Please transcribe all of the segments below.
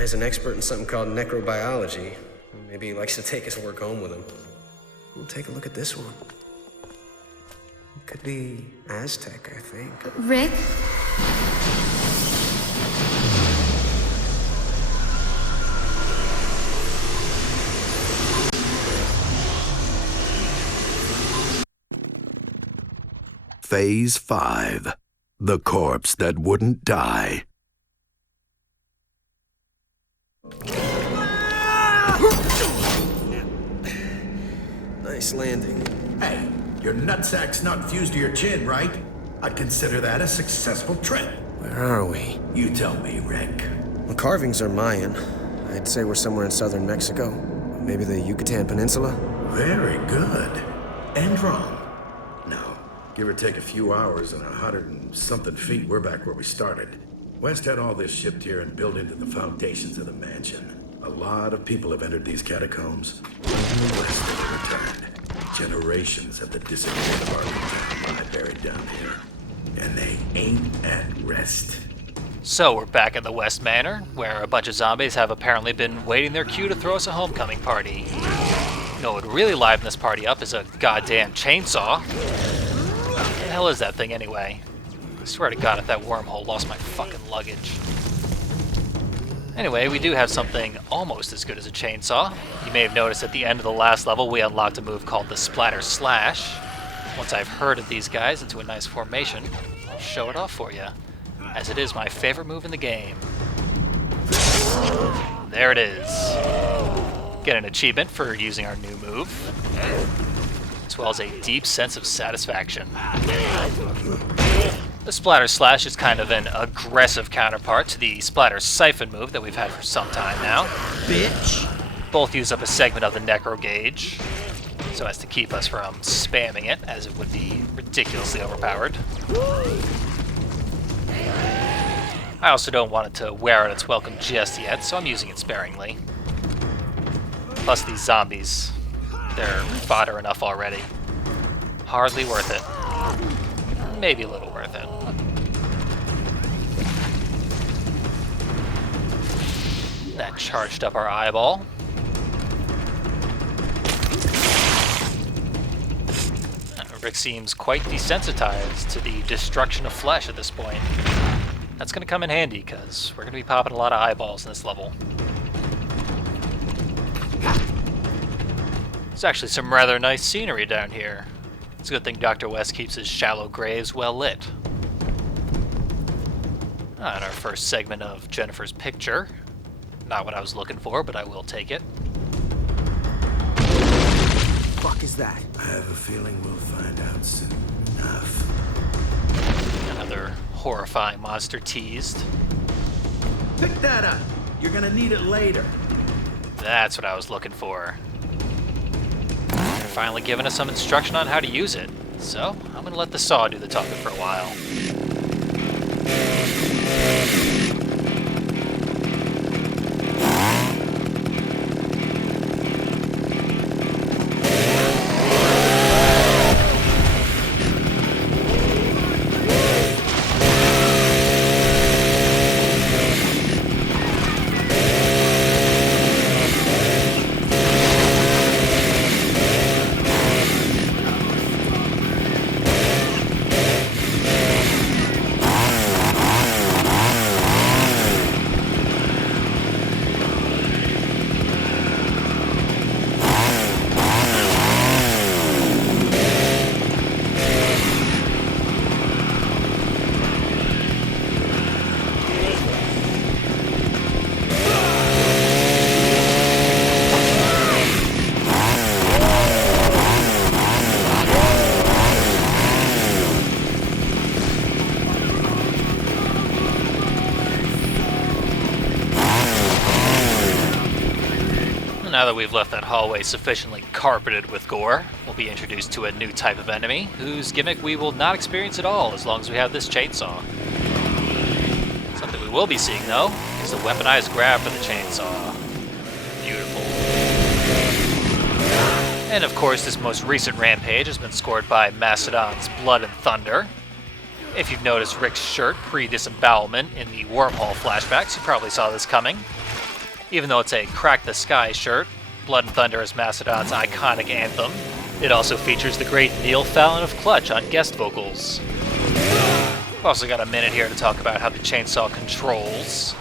Guy's an expert in something called necrobiology. Maybe he likes to take his work home with him. We'll take a look at this one. It could be Aztec, I think. Rick? Phase 5. The corpse that wouldn't die. Nice landing. Hey, your nutsack's not fused to your chin, right? I'd consider that a successful trip. Where are we? You tell me, Rick. The carvings are Mayan. I'd say we're somewhere in southern Mexico. Maybe the Yucatan Peninsula? Very good. And wrong. Now, give or take a few hours and 100-and-something feet, we're back where we started. West had all this shipped here and built into the foundations of the mansion. A lot of people have entered these catacombs. West has returned. Generations of the disappeared of our town lie buried down here. And they ain't at rest. So we're back at the West Manor, where a bunch of zombies have apparently been waiting their cue to throw us a homecoming party. You know what would really liven this party up is a goddamn chainsaw. What the hell is that thing anyway? I swear to God if that wormhole lost my fucking luggage. Anyway, we do have something almost as good as a chainsaw. You may have noticed at the end of the last level we unlocked a move called the Splatter Slash. Once I've herded these guys into a nice formation, I'll show it off for you, as it is my favorite move in the game. There it is. Get an achievement for using our new move, as well as a deep sense of satisfaction. The Splatter Slash is kind of an aggressive counterpart to the Splatter Siphon move that we've had for some time now. Bitch! Both use up a segment of the Necro Gauge, so as to keep us from spamming it, as it would be ridiculously overpowered. I also don't want it to wear out its welcome just yet, so I'm using it sparingly. Plus these zombies, they're fodder enough already. Hardly worth it. Maybe a little worth it. That charged up our eyeball. Rick seems quite desensitized to the destruction of flesh at this point. That's going to come in handy, because we're going to be popping a lot of eyeballs in this level. There's actually some rather nice scenery down here. It's a good thing Dr. West keeps his shallow graves well lit. And our first segment of Jennifer's picture. Not what I was looking for, but I will take it. Fuck is that? I have a feeling we'll find out soon enough. Another horrifying monster teased. Pick that up! You're gonna need it later. That's what I was looking for. They're finally giving us some instruction on how to use it. So, I'm gonna let the saw do the talking for a while. Now that we've left that hallway sufficiently carpeted with gore, we'll be introduced to a new type of enemy, whose gimmick we will not experience at all as long as we have this chainsaw. Something we will be seeing, though, is the weaponized grab for the chainsaw. Beautiful. And of course, this most recent rampage has been scored by Mastodon's Blood and Thunder. If you've noticed Rick's shirt pre-disembowelment in the wormhole flashbacks, you probably saw this coming. Even though it's a Crack the Sky shirt, Blood and Thunder is Mastodon's iconic anthem. It also features the great Neil Fallon of Clutch on guest vocals. We've also got a minute here to talk about how the chainsaw controls.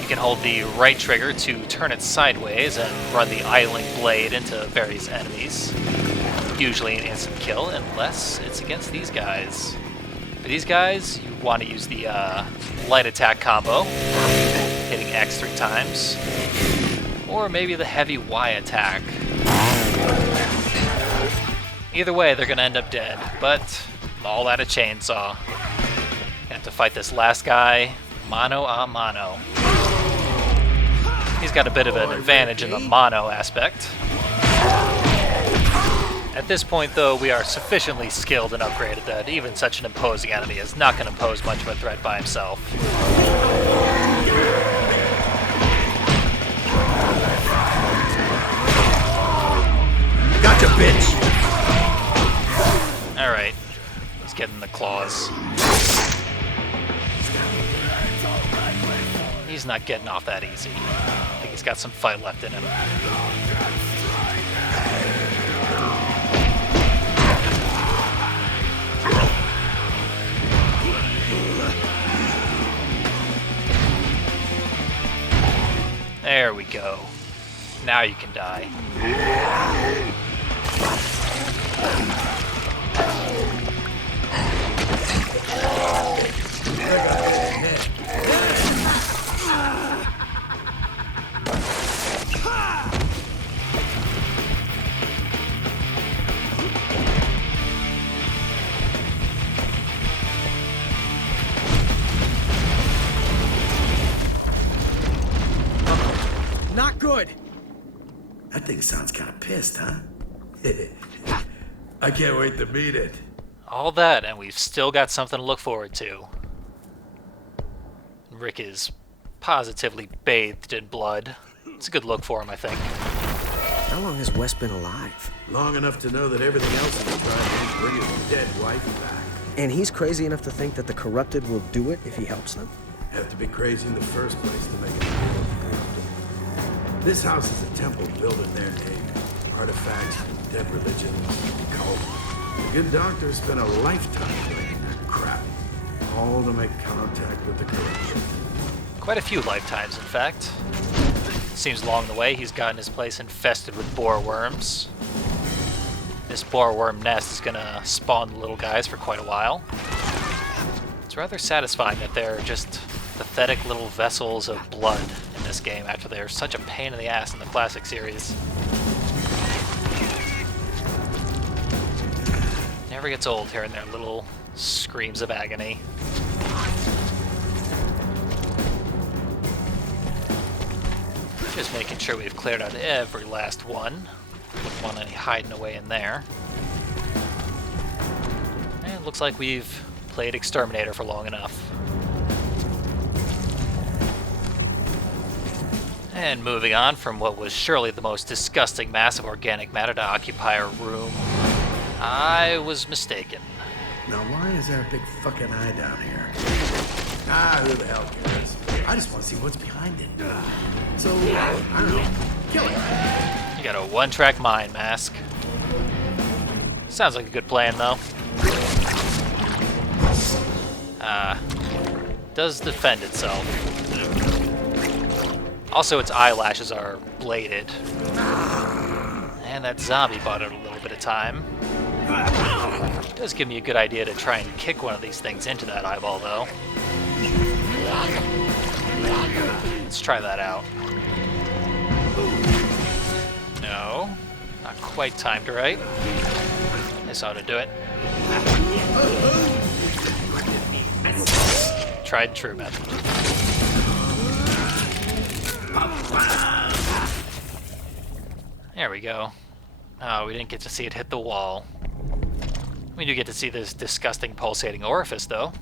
You can hold the right trigger to turn it sideways and run the idling blade into various enemies. Usually an instant kill, unless it's against these guys. For these guys, you want to use the light attack combo, hitting X 3 times, or maybe the heavy Y attack. Either way, they're going to end up dead, but all that a chainsaw. You have to fight this last guy, mano a mano. He's got a bit of an advantage in the mono aspect. At this point, though, we are sufficiently skilled and upgraded that even such an imposing enemy is not going to pose much of a threat by himself. Gotcha, bitch! Alright, let's get in the claws. He's not getting off that easy. I think he's got some fight left in him. There we go. Now you can die. Not good. That thing sounds kind of pissed, huh? I can't wait to meet it. All that, and we've still got something to look forward to. Rick is positively bathed in blood. It's a good look for him, I think. How long has Wes been alive? Long enough to know that everything else in the tribe ain't bringing his dead wife back. And he's crazy enough to think that the corrupted will do it if he helps them? Have to be crazy in the first place to make it happen. This house is a temple built in their name. Artifacts, dead religion, cult. The good doctor spent a lifetime doing that crap. All to make contact with the corruption. Quite a few lifetimes, in fact. Seems along the way he's gotten his place infested with boar worms. This boar worm nest is gonna spawn the little guys for quite a while. It's rather satisfying that they're just pathetic little vessels of blood in this game after they're such a pain in the ass in the classic series. Never gets old hearing their little screams of agony. Just making sure we've cleared out every last one. Wouldn't want any hiding away in there. And it looks like we've played Exterminator for long enough. And moving on from what was surely the most disgusting mass of organic matter to occupy our room, I was mistaken. Now why is there a big fucking eye down here? Who the hell cares? I just want to see what's behind it. So, I don't know, kill it. You got a one-track mind mask. Sounds like a good plan, though. Does defend itself. Also, its eyelashes are bladed. And that zombie bought it a little bit of time. It does give me a good idea to try and kick one of these things into that eyeball, though. Let's try that out. No, not quite timed right. This ought to do it. Tried and true method. There we go. Oh, we didn't get to see it hit the wall. We do get to see this disgusting pulsating orifice, though.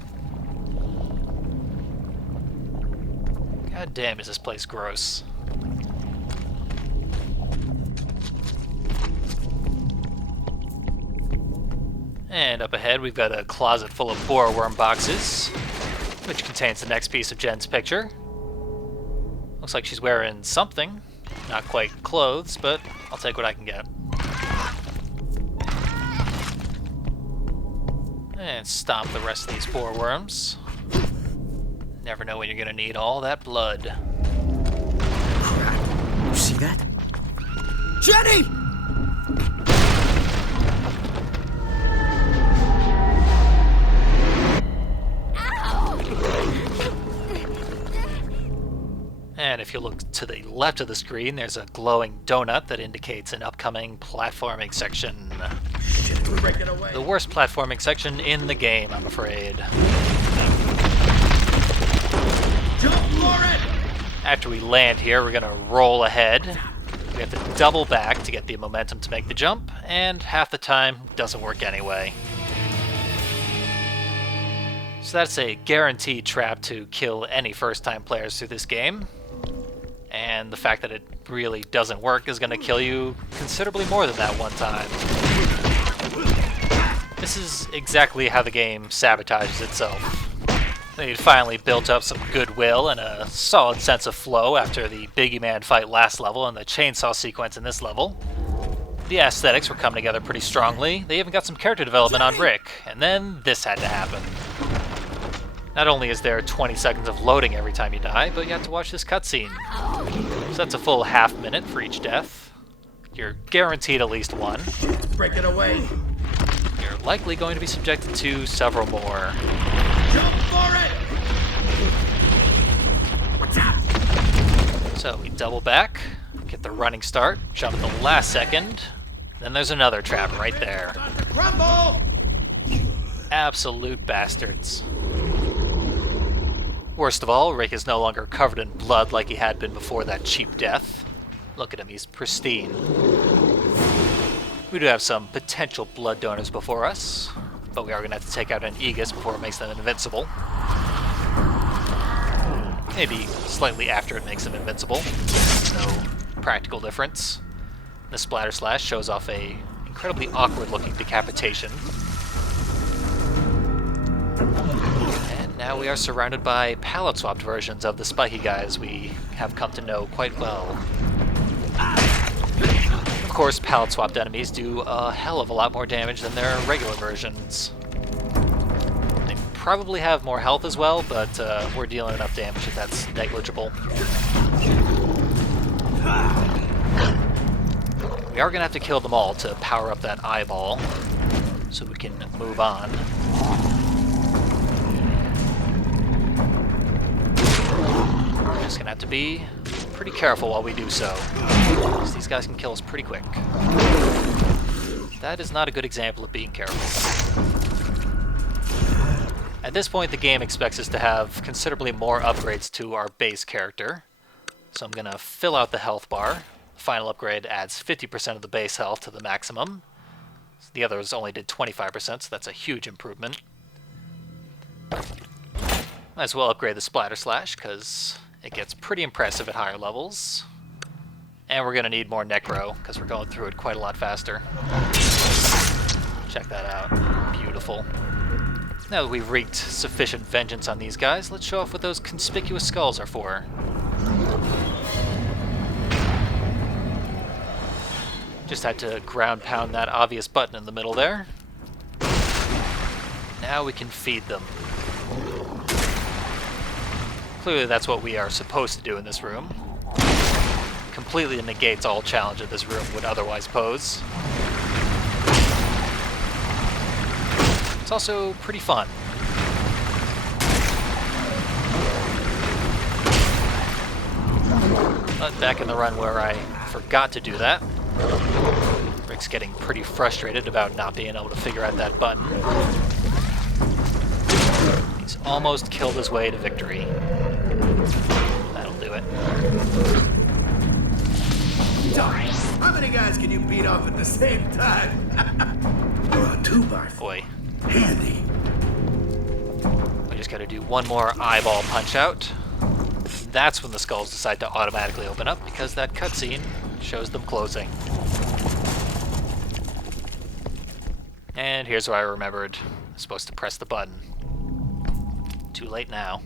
God damn, is this place gross. And up ahead, we've got a closet full of boar worm boxes, which contains the next piece of Jen's picture. Looks like she's wearing something. Not quite clothes, but I'll take what I can get. And stomp the rest of these poor worms. Never know when you're gonna need all that blood. You see that? Jenny! And if you look to the left of the screen, there's a glowing donut that indicates an upcoming platforming section. Shit, we're breaking away. The worst platforming section in the game, I'm afraid. Jump for it! After we land here, we're gonna roll ahead. We have to double back to get the momentum to make the jump, and half the time, doesn't work anyway. So that's a guaranteed trap to kill any first-time players through this game. And the fact that it really doesn't work is going to kill you considerably more than that one time. This is exactly how the game sabotages itself. They'd finally built up some goodwill and a solid sense of flow after the Biggie Man fight last level and the chainsaw sequence in this level. The aesthetics were coming together pretty strongly. They even got some character development on Rick, and then this had to happen. Not only is there 20 seconds of loading every time you die, but you have to watch this cutscene. So that's a full half minute for each death. You're guaranteed at least one. Breaking away. You're likely going to be subjected to several more. Jump for it! What's up? So we double back, get the running start, jump at the last second, then there's another trap right there. Time to crumble! Absolute bastards. Worst of all, Rick is no longer covered in blood like he had been before that cheap death. Look at him, he's pristine. We do have some potential blood donors before us, but we are going to have to take out an Aegis before it makes them invincible. Maybe slightly after it makes them invincible. No practical difference. The Splatter Slash shows off a incredibly awkward looking decapitation. And now we are surrounded by palette swapped versions of the spiky guys we have come to know quite well. Of course, palette swapped enemies do a hell of a lot more damage than their regular versions. They probably have more health as well, but we're dealing enough damage that that's negligible. We are going to have to kill them all to power up that eyeball, so we can move on. We're just going to have to be pretty careful while we do so, because these guys can kill us pretty quick. That is not a good example of being careful. At this point, the game expects us to have considerably more upgrades to our base character, so I'm going to fill out the health bar. The final upgrade adds 50% of the base health to the maximum. The others only did 25%, so that's a huge improvement. Might as well upgrade the Splatter Slash, because it gets pretty impressive at higher levels. And we're going to need more Necro, because we're going through it quite a lot faster. Check that out. Beautiful. Now that we've wreaked sufficient vengeance on these guys, let's show off what those conspicuous skulls are for. Just had to ground pound that obvious button in the middle there. Now we can feed them. Clearly that's what we are supposed to do in this room. Completely negates all challenge that this room would otherwise pose. It's also pretty fun. But back in the run where I forgot to do that. Rick's getting pretty frustrated about not being able to figure out that button. He's almost killed his way to victory. That'll do it. How many guys can you beat off at the same time? 2x4. Boy. Handy. We just gotta do one more eyeball punch out. That's when the skulls decide to automatically open up, because that cutscene shows them closing. And here's where I remembered I'm supposed to press the button. Too late now.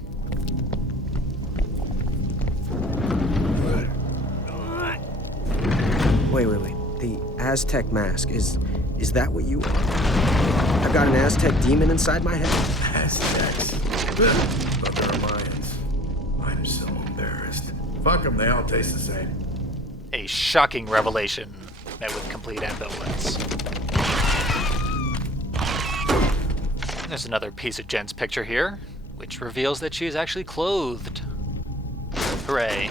Wait. The Aztec mask, is that what you are? I've got an Aztec demon inside my head. Aztecs. But they're Mayans. I'm so embarrassed. Fuck them, they all taste the same. A shocking revelation met with complete ambivalence. There's another piece of Jen's picture here, which reveals that she is actually clothed. Hooray.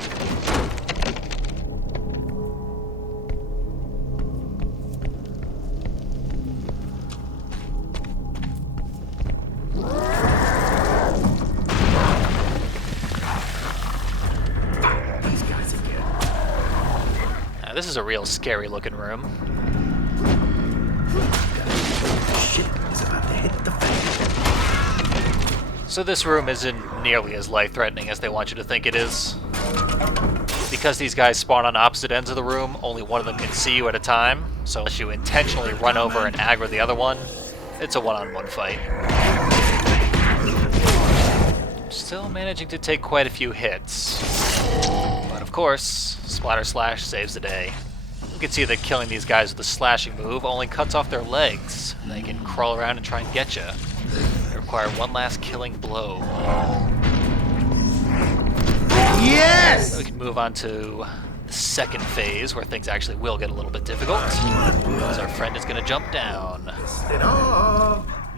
This is a real scary looking room. Shit is about to hit the fan. So this room isn't nearly as life-threatening as they want you to think it is. Because these guys spawn on opposite ends of the room, only one of them can see you at a time, so unless you intentionally run over and aggro the other one, it's a one-on-one fight. Still managing to take quite a few hits. But of course, Splatter Slash saves the day. You can see that killing these guys with a slashing move only cuts off their legs. They can crawl around and try and get you. They require one last killing blow. Yes! We can move on to the second phase, where things actually will get a little bit difficult. Because our friend is going to jump down.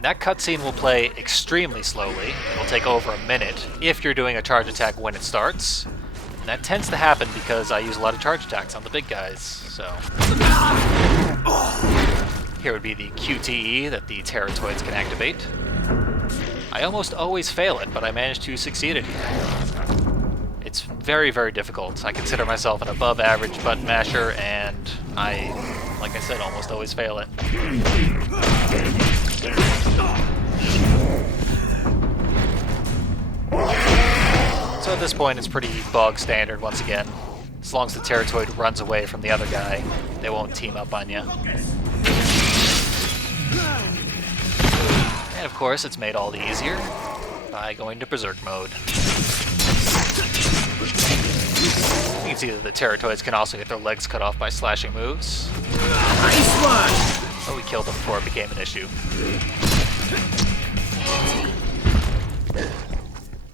That cutscene will play extremely slowly. It'll take over a minute if you're doing a charge attack when it starts. And that tends to happen because I use a lot of charge attacks on the big guys, so... Here would be the QTE that the Terratoids can activate. I almost always fail it, but I managed to succeed it here. It's very, very difficult. I consider myself an above-average button masher, and I, like I said, almost always fail it. So at this point, it's pretty bog standard once again. As long as the Terratoid runs away from the other guy, they won't team up on you. And of course, it's made all the easier by going to Berserk mode. You can see that the Terratoids can also get their legs cut off by slashing moves. Nice one! But we killed them before it became an issue.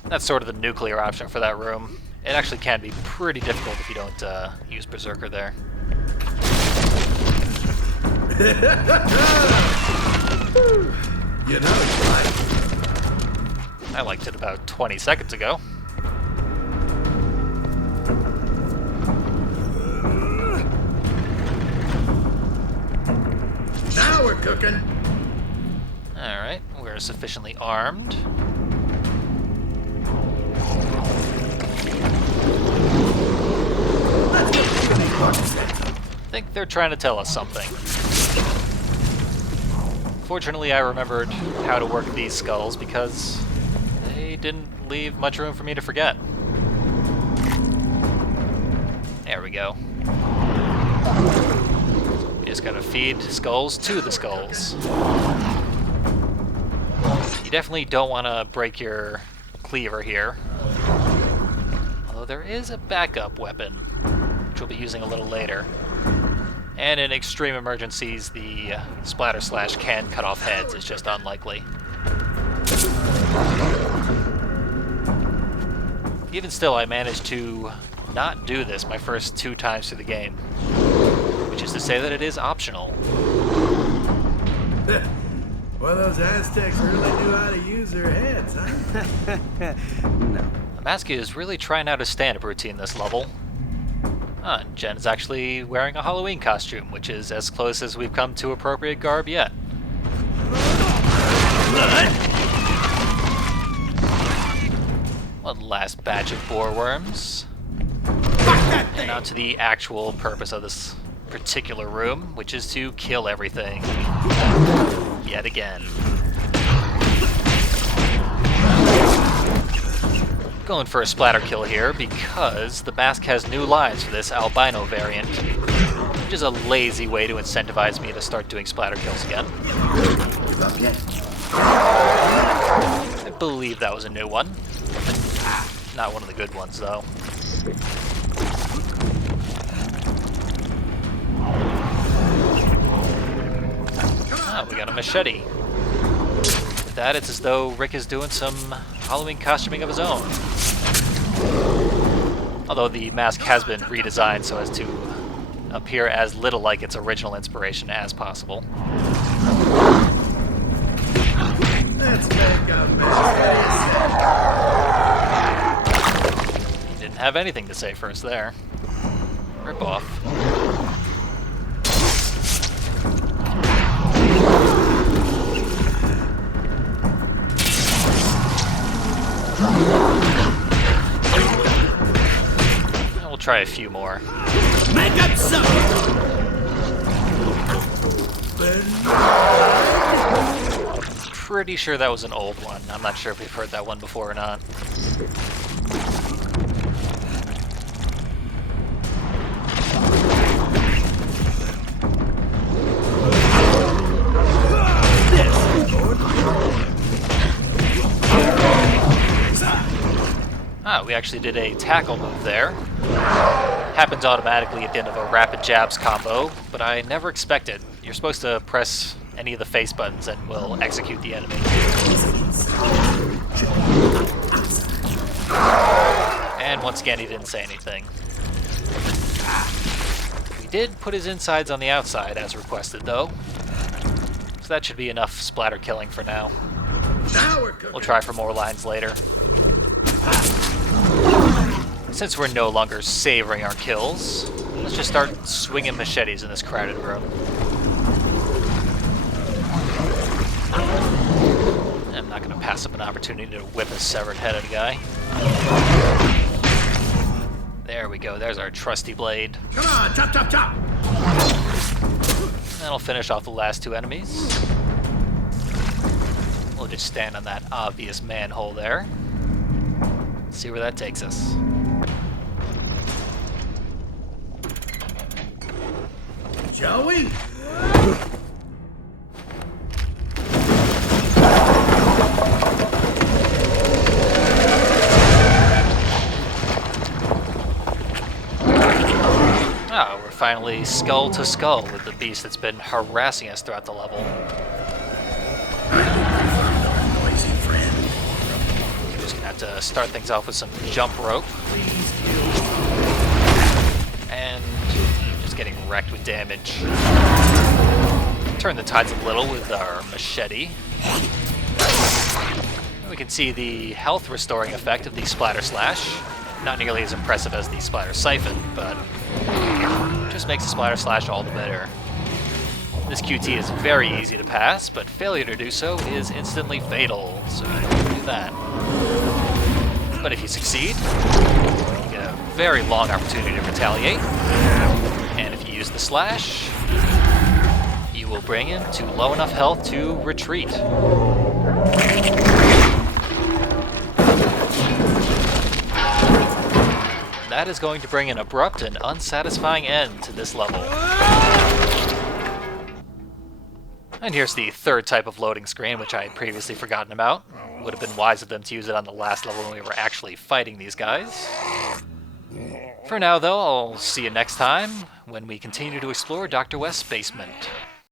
That's sort of the nuclear option for that room. It actually can be pretty difficult if you don't use Berserker there. You know it's right. I liked it about 20 seconds ago. Now we're cooking. Alright, we're sufficiently armed. I think they're trying to tell us something. Fortunately, I remembered how to work these skulls because they didn't leave much room for me to forget. There we go. You just gotta feed skulls to the skulls. You definitely don't want to break your cleaver here. Although there is a backup weapon, which we'll be using a little later. And in extreme emergencies, the Splatter Slash can cut off heads. It's just unlikely. Even still, I managed to not do this my first 2 times through the game. Which is to say that it is optional. Well, those Aztecs really knew how to use their heads, huh? No. Amaski is really trying out a stand-up routine this level. And Jen is actually wearing a Halloween costume, which is as close as we've come to appropriate garb yet. One last batch of boar worms. And on to the actual purpose of this particular room, which is to kill everything. Yet again. Going for a splatter kill here because the mask has new lines for this albino variant, which is a lazy way to incentivize me to start doing splatter kills again. I believe that was a new one. Not one of the good ones, though. we got a machete. With that, it's as though Rick is doing some Halloween costuming of his own. Although the mask has been redesigned so as to appear as little like its original inspiration as possible. Let's make a He didn't have anything to say first there. Rip off. And we'll try a few more. Make up something! Pretty sure that was an old one. I'm not sure if we've heard that one before or not. Ah, we actually did a tackle move there. Happens automatically at the end of a rapid jabs combo, but I never expect it. You're supposed to press any of the face buttons and will execute the enemy. And once again, he didn't say anything. We did put his insides on the outside as requested, though. So that should be enough splatter killing for now. We'll try for more lines later. Since we're no longer savoring our kills, let's just start swinging machetes in this crowded room. I'm not going to pass up an opportunity to whip a severed head at a guy. There we go, there's our trusty blade. Come on, chop, chop, chop! That'll finish off the last two enemies. We'll just stand on that obvious manhole there. See where that takes us. Shall we? Oh, we're finally skull to skull with the beast that's been harassing us throughout the level. Noisy friend. We're just gonna have to start things off with some jump rope. And just getting wrecked with damage. Turn the tides a little with our machete. We can see the health restoring effect of the Splatter Slash. Not nearly as impressive as the Splatter Siphon, but just makes the Splatter Slash all the better. This QT is very easy to pass, but failure to do so is instantly fatal, so don't do that. But if you succeed, you get a very long opportunity to retaliate, and if you use the Slash, you will bring him to low enough health to retreat. That is going to bring an abrupt and unsatisfying end to this level. And here's the third type of loading screen, which I had previously forgotten about. Would have been wise of them to use it on the last level when we were actually fighting these guys. For now, though, I'll see you next time when we continue to explore Dr. West's basement.